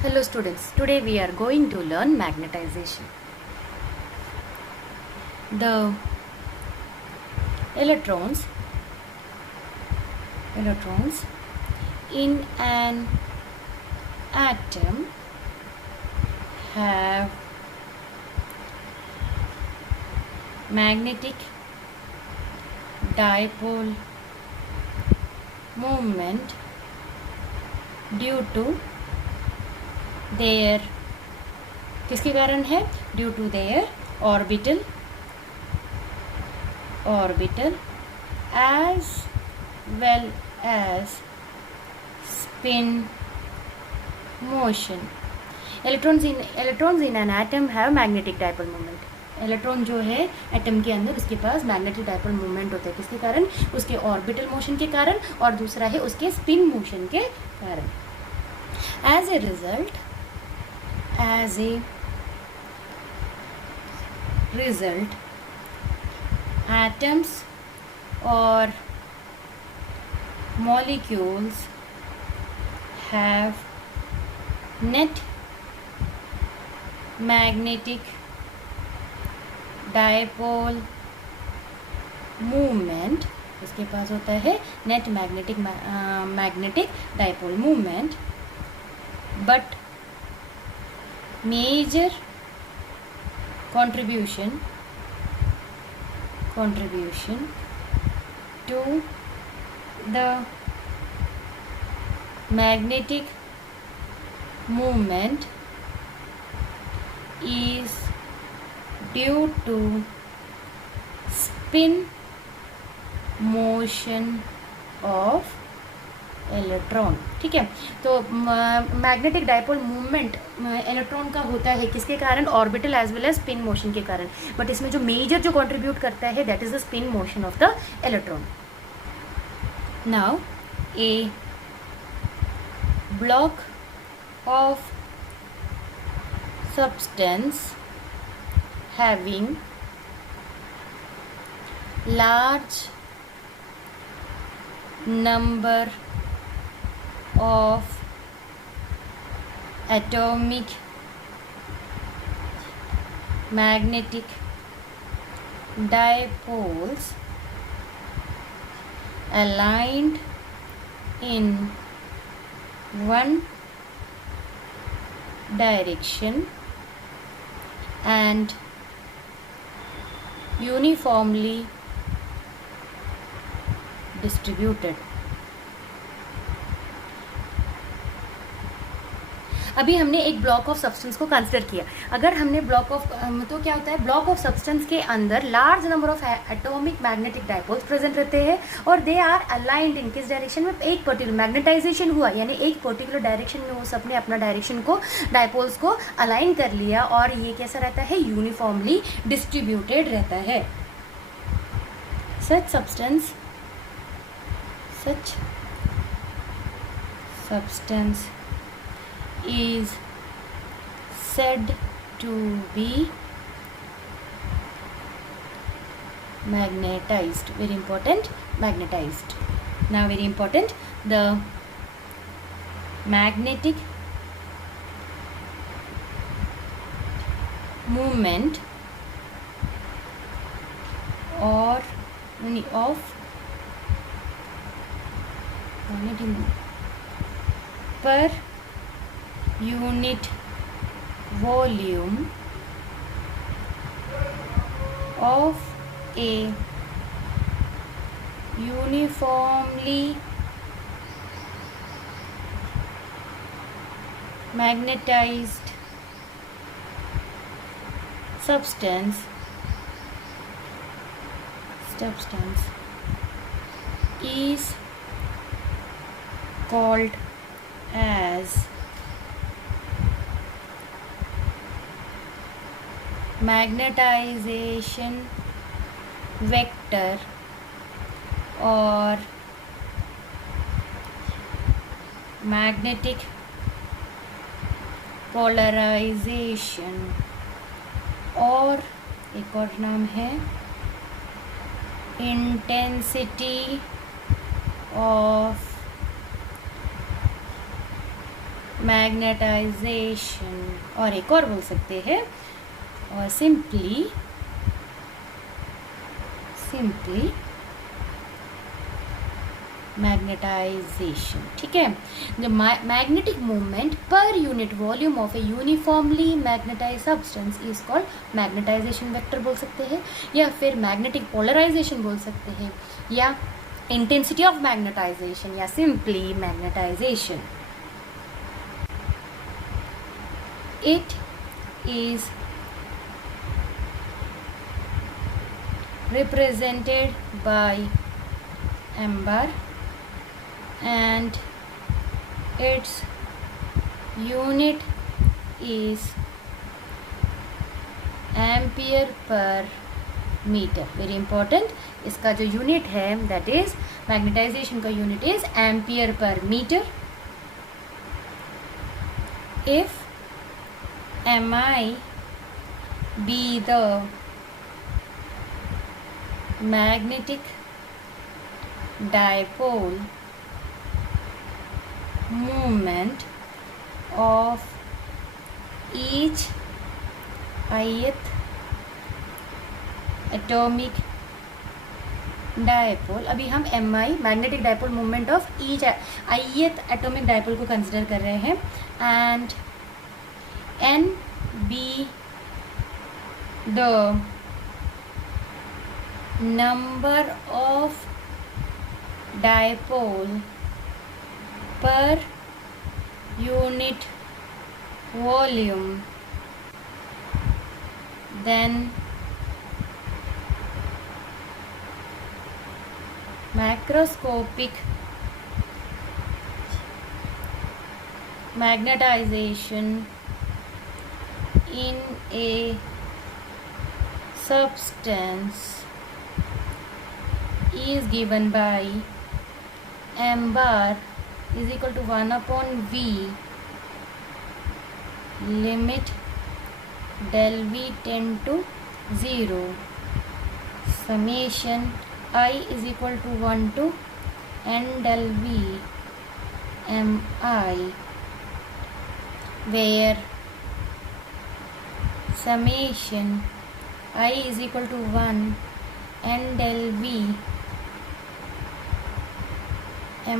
Hello students, today we are going to learn magnetization. The electrons in an atom have magnetic dipole moment due to their किसके कारण है? Due to their orbital as well as spin motion. Electrons in an atom have magnetic dipole moment. Electron जो है एटम के अंदर उसके पास magnetic dipole movement होता है. किसके कारण? उसके ऑर्बिटल मोशन के कारण, और दूसरा है उसके स्पिन मोशन के कारण. As a result, atoms or molecules have net magnetic dipole movement. इसके पास होता है net magnetic dipole movement, but major contribution to the magnetic movement is due to spin motion of electron. ठीक है, तो magnetic dipole movement electron का होता है किसके कारण? Orbital as well as spin motion के कारण. बट इसमें जो मेजर जो कंट्रीब्यूट करता है that is the spin motion of the electron. Now A block of substance having large number of atomic magnetic dipoles aligned in one direction and uniformly distributed. अभी हमने एक ब्लॉक ऑफ सब्सटेंस को कंसिडर किया. अगर हमने ब्लॉक ऑफ तो क्या होता है, ब्लॉक ऑफ सब्सटेंस के अंदर large number of atomic magnetic dipoles present रहते हैं और दे आर अलाइंड इन किस डायरेक्शन में? एक पर्टिकुलर मैग्नेटाइजेशन हुआ, यानी एक पर्टिकुलर डायरेक्शन में वो सबने अपना डायरेक्शन को डाइपोल्स को अलाइन कर लिया और ये कैसा रहता है? यूनिफॉर्मली डिस्ट्रीब्यूटेड रहता है. सच substance is said to be magnetized. Very important, magnetized. Now very important, the magnetic movement of per unit volume of a uniformly magnetized substance is called as magnetization vector or magnetic polarization, और एक और नाम है intensity of magnetisation, और एक और बोल सकते हैं, और सिंपली मैग्नेटाइजेशन। ठीक है, the magnetic movement per unit volume of a uniformly magnetise substance is called magnetisation vector बोल सकते हैं, या फिर मैग्नेटिक पोलराइजेशन बोल सकते हैं, या इंटेंसिटी ऑफ मैग्नेटाइजेशन, या simply magnetisation. It is represented by amber and its unit is ampere per meter. Very important, इसका जो यूनिट है that is मैग्नेटाइजेशन का unit is ampere per meter. If Mi be the magnetic dipole moment of each ith atomic dipole, अभी हम Mi magnetic dipole moment of each ith atomic dipole को कंसिडर कर रहे हैं, and N be the number of dipole per unit volume, then macroscopic magnetization in a substance is given by m bar is equal to 1 upon v limit del v tend to 0 summation I is equal to 1 to n del v mi, where summation I is equal to 1 n del v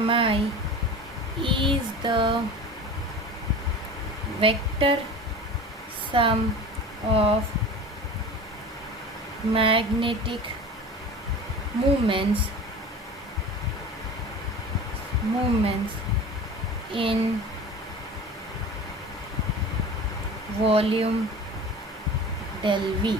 mi is the vector sum of magnetic movements in volume del v.